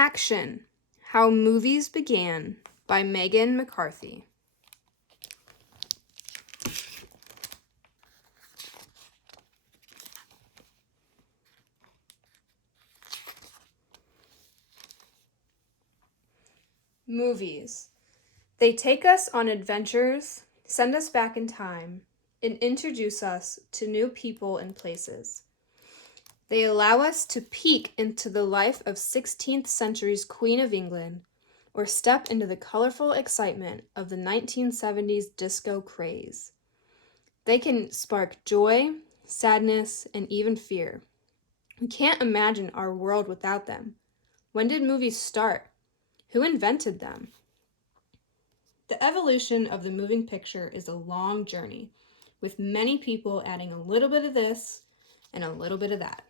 Action! How Movies Began by Meghan McCarthy. Movies. They take us on adventures, send us back in time, and introduce us to new people and places. They allow us to peek into the life of 16th century's Queen of England, or step into the colorful excitement of the 1970s disco craze. They can spark joy, sadness, and even fear. We can't imagine our world without them. When did movies start? Who invented them? The evolution of the moving picture is a long journey, with many people adding a little bit of this and a little bit of that.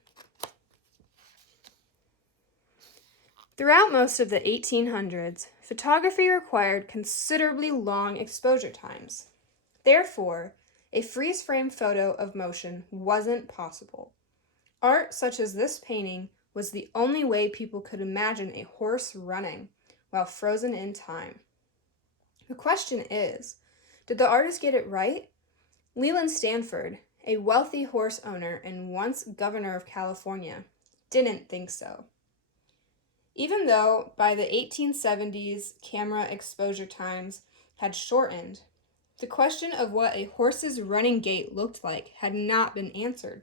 Throughout most of the 1800s, photography required considerably long exposure times. Therefore, a freeze-frame photo of motion wasn't possible. Art such as this painting was the only way people could imagine a horse running while frozen in time. The question is, did the artist get it right? Leland Stanford, a wealthy horse owner and once governor of California, didn't think so. Even though by the 1870s camera exposure times had shortened, the question of what a horse's running gait looked like had not been answered.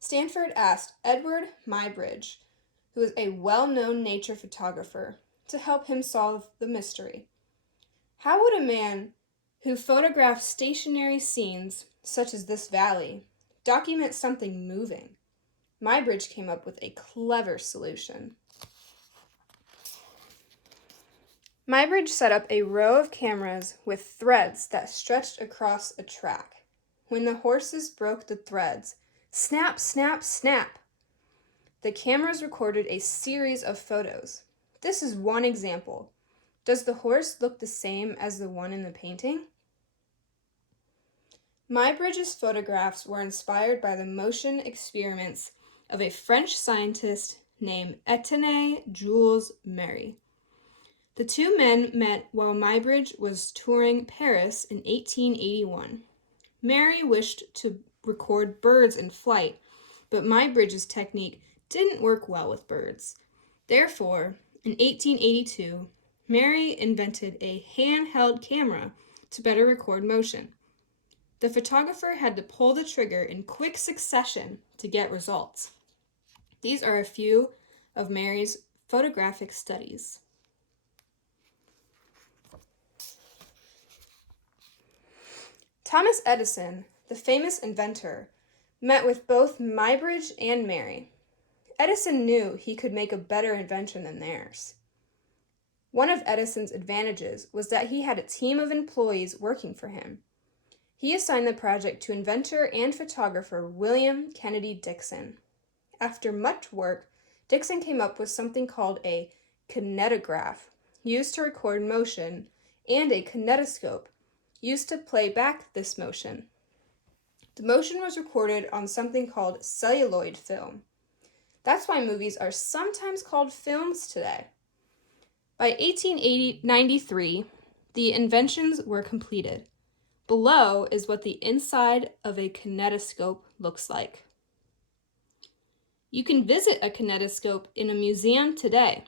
Stanford asked Edward Muybridge, who was a well-known nature photographer, to help him solve the mystery. How would a man who photographed stationary scenes, such as this valley, document something moving? Muybridge came up with a clever solution. Muybridge set up a row of cameras with threads that stretched across a track. When the horses broke the threads, snap, snap, snap, the cameras recorded a series of photos. This is one example. Does the horse look the same as the one in the painting? Muybridge's photographs were inspired by the motion experiments of a French scientist named Etienne Jules Méry. The two men met while Muybridge was touring Paris in 1881. Méry wished to record birds in flight, but Muybridge's technique didn't work well with birds. Therefore, in 1882, Méry invented a handheld camera to better record motion. The photographer had to pull the trigger in quick succession to get results. These are a few of Méry's photographic studies. Thomas Edison, the famous inventor, met with both Muybridge and Méry. Edison knew he could make a better invention than theirs. One of Edison's advantages was that he had a team of employees working for him. He assigned the project to inventor and photographer William Kennedy Dixon. After much work, Dixon came up with something called a kinetograph, used to record motion, and a kinetoscope, used to play back this motion. The motion was recorded on something called celluloid film. That's why movies are sometimes called films today. By 1893, the inventions were completed. Below is what the inside of a kinetoscope looks like. You can visit a kinetoscope in a museum today.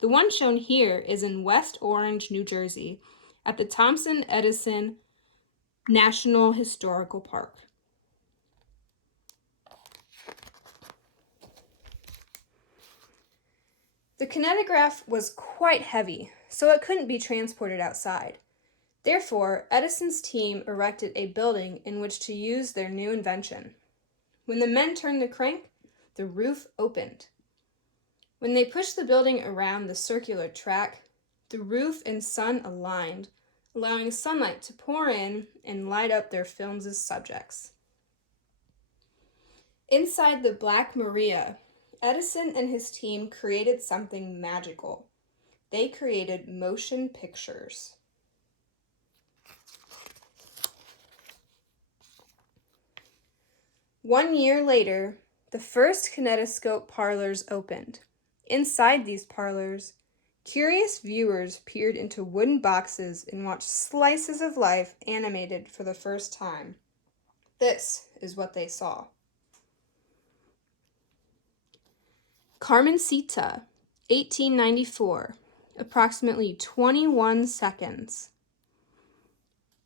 The one shown here is in West Orange, New Jersey, at the Thompson-Edison National Historical Park. The kinetograph was quite heavy, so it couldn't be transported outside. Therefore, Edison's team erected a building in which to use their new invention. When the men turned the crank, the roof opened. When they pushed the building around the circular track, the roof and sun aligned, allowing sunlight to pour in and light up their films as subjects. Inside the Black Maria, Edison and his team created something magical. They created motion pictures. One year later, the first kinetoscope parlors opened. Inside these parlors, curious viewers peered into wooden boxes and watched slices of life animated for the first time. This is what they saw. Carmencita, 1894, approximately 21 seconds.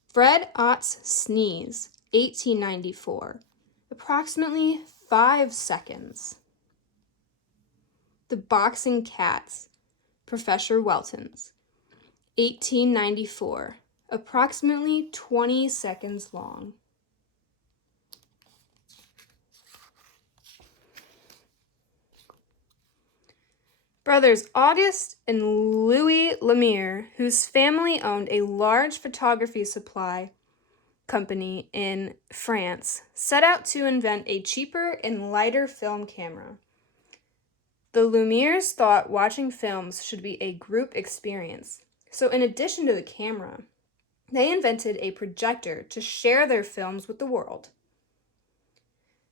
Fred Ott's Sneeze, 1894, approximately 5 seconds. The Boxing Cats, Professor Welton's, 1894, approximately 20 seconds long. Brothers Auguste and Louis Lumiere, whose family owned a large photography supply company in France, set out to invent a cheaper and lighter film camera. The Lumieres thought watching films should be a group experience, so in addition to the camera, they invented a projector to share their films with the world.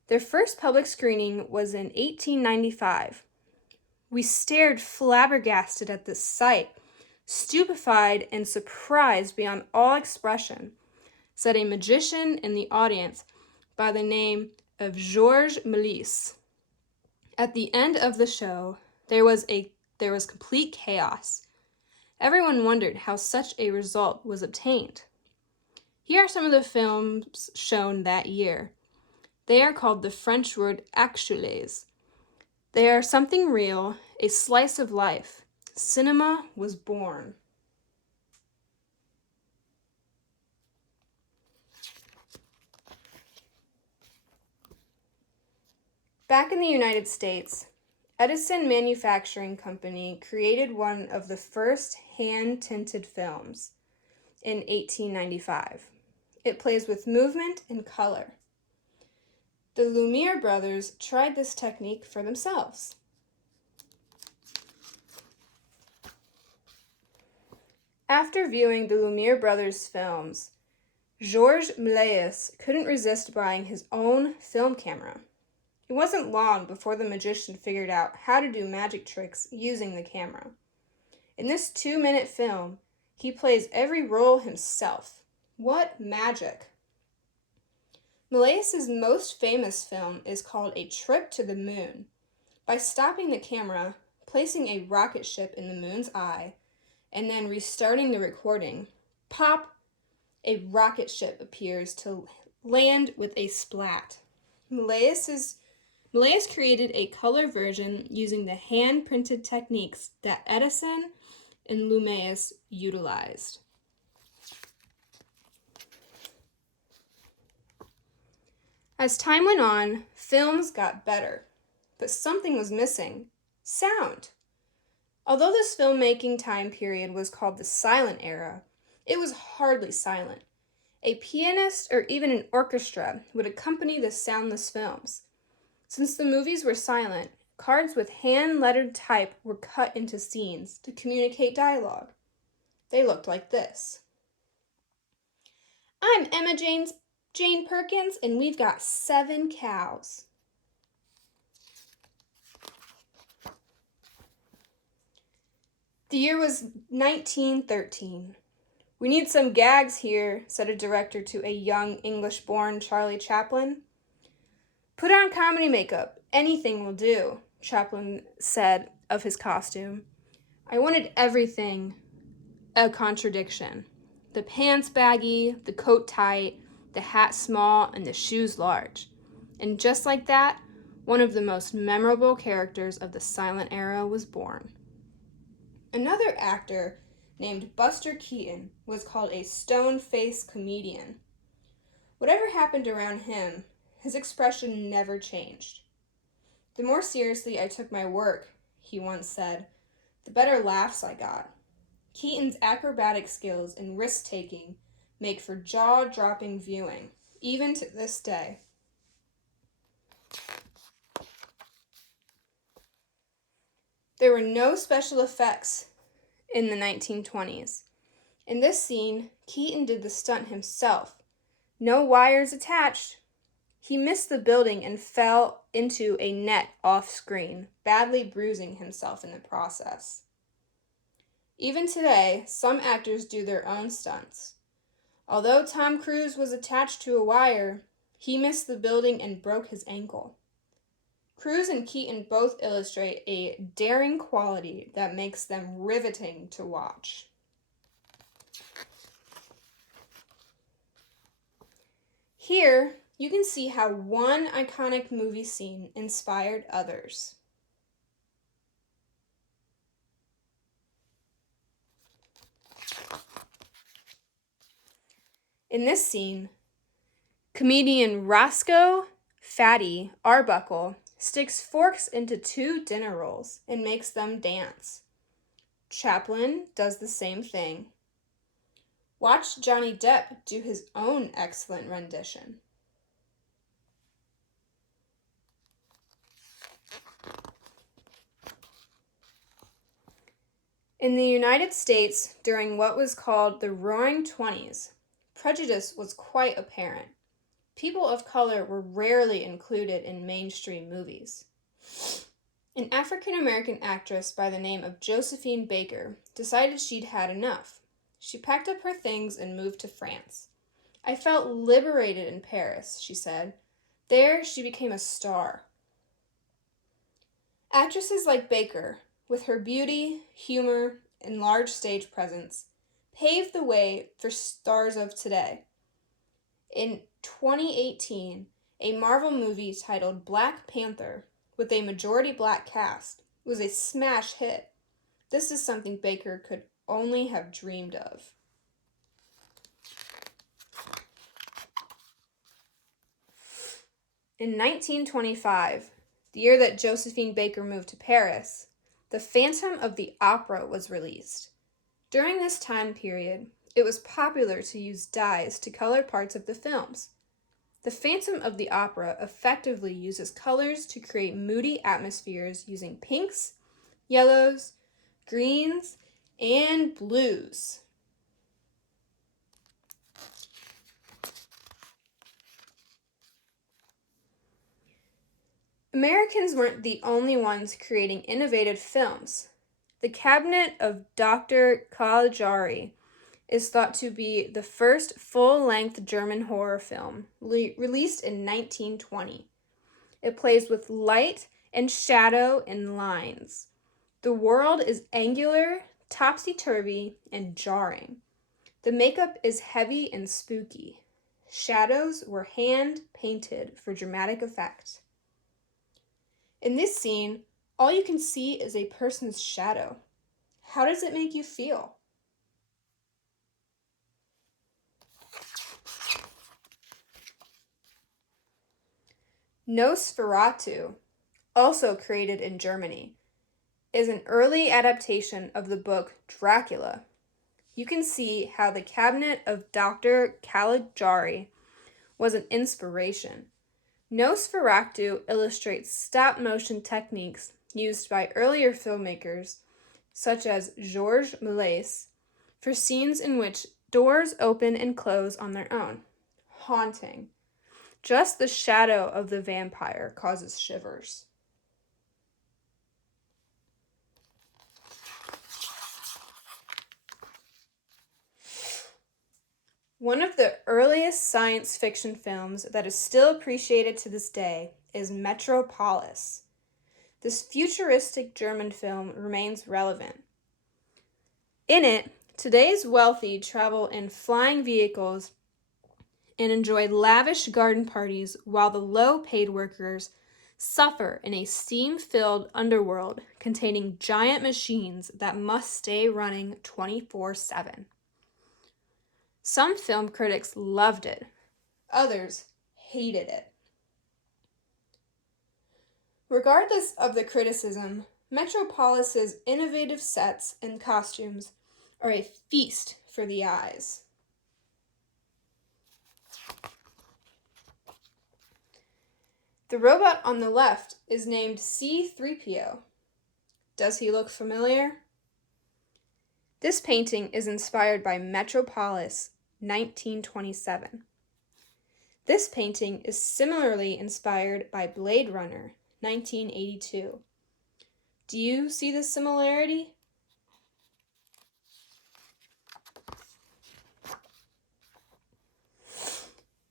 Their first public screening was in 1895. We stared flabbergasted at this sight, stupefied and surprised beyond all expression, said a magician in the audience by the name of Georges Méliès. At the end of the show, there was complete chaos. Everyone wondered how such a result was obtained. Here are some of the films shown that year. They are called the French word actuels. They are something real, a slice of life. Cinema was born. Back in the United States, Edison Manufacturing Company created one of the first hand-tinted films in 1895. It plays with movement and color. The Lumiere brothers tried this technique for themselves. After viewing the Lumiere brothers' films, Georges Méliès couldn't resist buying his own film camera. It wasn't long before the magician figured out how to do magic tricks using the camera. In this 2-minute film, he plays every role himself. What magic! Méliès' most famous film is called A Trip to the Moon. By stopping the camera, placing a rocket ship in the moon's eye, and then restarting the recording, pop, a rocket ship appears to land with a splat. Méliès created a color version using the hand-printed techniques that Edison and Lumiere utilized. As time went on, films got better, but something was missing: sound. Although this filmmaking time period was called the silent era, it was hardly silent. A pianist or even an orchestra would accompany the soundless films. Since the movies were silent, cards with hand-lettered type were cut into scenes to communicate dialogue. They looked like this. I'm Emma Jane Perkins, and we've got 7 cows. The year was 1913. We need some gags here, said a director to a young English-born Charlie Chaplin. Put on comedy makeup. Anything will do, Chaplin said of his costume. I wanted everything a contradiction. The pants baggy, the coat tight, the hat small, and the shoes large. And just like that, one of the most memorable characters of the silent era was born. Another actor named Buster Keaton was called a stone-faced comedian. Whatever happened around him, his expression never changed. The more seriously I took my work, he once said, the better laughs I got. Keaton's acrobatic skills and risk-taking make for jaw-dropping viewing, even to this day. There were no special effects in the 1920s. In this scene, Keaton did the stunt himself. No wires attached, He missed the building and fell into a net off-screen, badly bruising himself in the process. Even today, some actors do their own stunts. Although Tom Cruise was attached to a wire, he missed the building and broke his ankle. Cruise and Keaton both illustrate a daring quality that makes them riveting to watch. Here, you can see how one iconic movie scene inspired others. In this scene, comedian Roscoe Fatty Arbuckle sticks forks into two dinner rolls and makes them dance. Chaplin does the same thing. Watch Johnny Depp do his own excellent rendition. In the United States, during what was called the Roaring Twenties, prejudice was quite apparent. People of color were rarely included in mainstream movies. An African-American actress by the name of Josephine Baker decided she'd had enough. She packed up her things and moved to France. I felt liberated in Paris, she said. There, she became a star. Actresses like Baker, with her beauty, humor, and large stage presence, paved the way for stars of today. In 2018, a Marvel movie titled Black Panther, with a majority black cast, was a smash hit. This is something Baker could only have dreamed of. In 1925, the year that Josephine Baker moved to Paris, The Phantom of the Opera was released. During this time period, it was popular to use dyes to color parts of the films. The Phantom of the Opera effectively uses colors to create moody atmospheres using pinks, yellows, greens, and blues. Americans weren't the only ones creating innovative films. The Cabinet of Dr. Caligari is thought to be the first full-length German horror film, released in 1920. It plays with light and shadow and lines. The world is angular, topsy-turvy, and jarring. The makeup is heavy and spooky. Shadows were hand-painted for dramatic effect. In this scene, all you can see is a person's shadow. How does it make you feel? Nosferatu, also created in Germany, is an early adaptation of the book Dracula. You can see how the Cabinet of Dr. Caligari was an inspiration. Nosferatu illustrates stop-motion techniques used by earlier filmmakers, such as Georges Méliès, for scenes in which doors open and close on their own. Haunting. Just the shadow of the vampire causes shivers. One of the earliest science fiction films that is still appreciated to this day is Metropolis. This futuristic German film remains relevant. In it, today's wealthy travel in flying vehicles and enjoy lavish garden parties while the low-paid workers suffer in a steam-filled underworld containing giant machines that must stay running 24/7. Some film critics loved it. Others hated it. Regardless of the criticism, Metropolis's innovative sets and costumes are a feast for the eyes. The robot on the left is named C-3PO. Does he look familiar? This painting is inspired by Metropolis 1927. This painting is similarly inspired by Blade Runner, 1982. Do you see this similarity?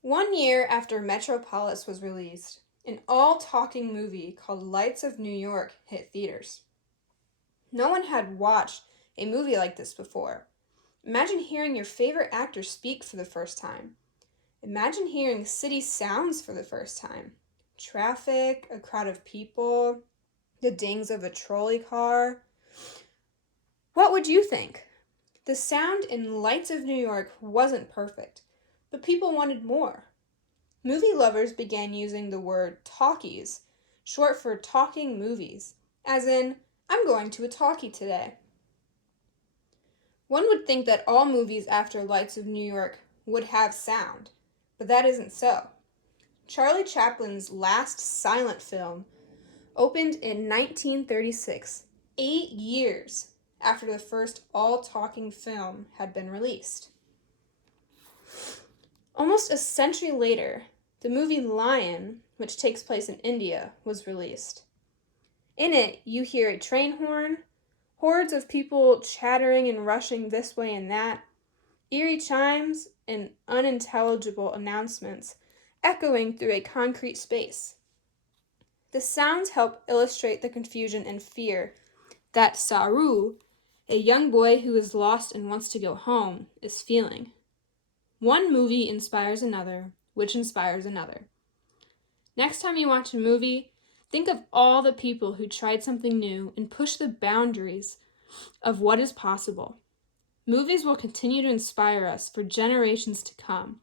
One year after Metropolis was released, an all-talking movie called Lights of New York hit theaters. No one had watched a movie like this before. Imagine hearing your favorite actor speak for the first time. Imagine hearing city sounds for the first time. Traffic, a crowd of people, the dings of a trolley car. What would you think? The sound in Lights of New York wasn't perfect, but people wanted more. Movie lovers began using the word talkies, short for talking movies, as in, I'm going to a talkie today. One would think that all movies after Lights of New York would have sound, but that isn't so. Charlie Chaplin's last silent film opened in 1936, 8 years after the first all-talking film had been released. Almost a century later, the movie Lion, which takes place in India, was released. In it, you hear a train horn, hordes of people chattering and rushing this way and that, eerie chimes, and unintelligible announcements echoing through a concrete space. The sounds help illustrate the confusion and fear that Saru, a young boy who is lost and wants to go home, is feeling. One movie inspires another, which inspires another. Next time you watch a movie, think of all the people who tried something new and pushed the boundaries of what is possible. Movies will continue to inspire us for generations to come,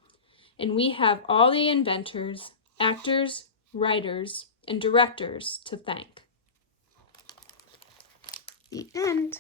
and we have all the inventors, actors, writers, and directors to thank. The end.